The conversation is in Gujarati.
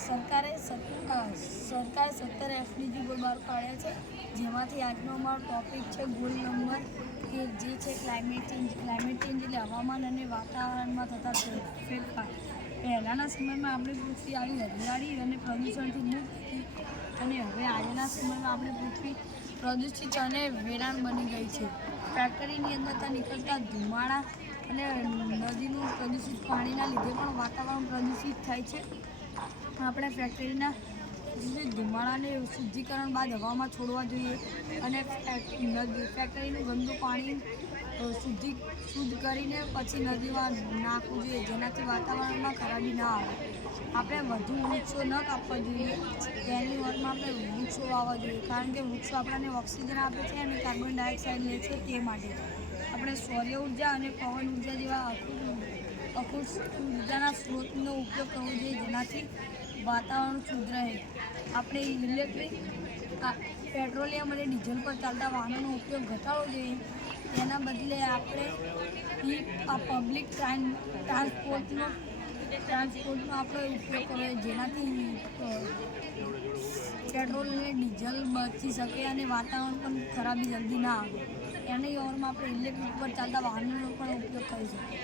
સરકારે 17 SDG બહાર પાડ્યા છે, જેમાંથી આજનો અમારો ટૉપિક છે ગોલ નંબર 1, જે છે ક્લાઇમેટ ચેન્જ એટલે હવામાન અને વાતાવરણમાં થતા ફેરફાર. પહેલાંના સમયમાં આપણી પૃથ્વી આવી હરિયાળી અને પ્રદૂષણથી મુક્ત હતી, અને હવે આજના સમયમાં આપણી પૃથ્વી પ્રદૂષિત અને વેરાન બની ગઈ છે. ફેક્ટરીની અંદરથી નીકળતા ધુમાડા અને નદીનું પ્રદૂષિત પાણીના લીધે પણ વાતાવરણ પ્રદૂષિત થાય છે. આપણે ફેક્ટરીના ધુમાડાને શુદ્ધિકરણ બાદ હવામાં છોડવા જોઈએ, અને ફેક્ટરીનું ગંદુ પાણી શુદ્ધ કરીને પછી નદીમાં નાખવું જોઈએ, જેનાથી વાતાવરણમાં ખરાબી ના આવે. આપણે વધુ વૃક્ષો ન કાપવા જોઈએ, તેની ઓરમાં આપણે વૃક્ષો વાવવા જોઈએ, કારણ કે વૃક્ષો આપણને ઓક્સિજન આપે છે અને કાર્બન ડાયોક્સાઇડ લે છે. તે માટે આપણે સૌર ઉર્જા અને પવન ઉર્જા જેવા અખૂટ ઉર્જાના સ્ત્રોતનો ઉપયોગ કરવો જોઈએ, જેનાથી વાતાવરણ શુદ્ધ રહે. આપણે પેટ્રોલિયમ અને ડીઝલ પર ચાલતા વાહનોનો ઉપયોગ ઘટાડવો જોઈએ. તેના બદલે આપણે પબ્લિક ટ્રાન્સપોર્ટનો આપણે ઉપયોગ કરવો, જેનાથી પેટ્રોલ અને ડીઝલ બચી શકે અને વાતાવરણ પણ ખરાબી જલ્દી ના આવે. એની ઓરમાં આપણે ઇલેક્ટ્રિક પર ચાલતા વાહનોનો પણ ઉપયોગ કરી શકીએ.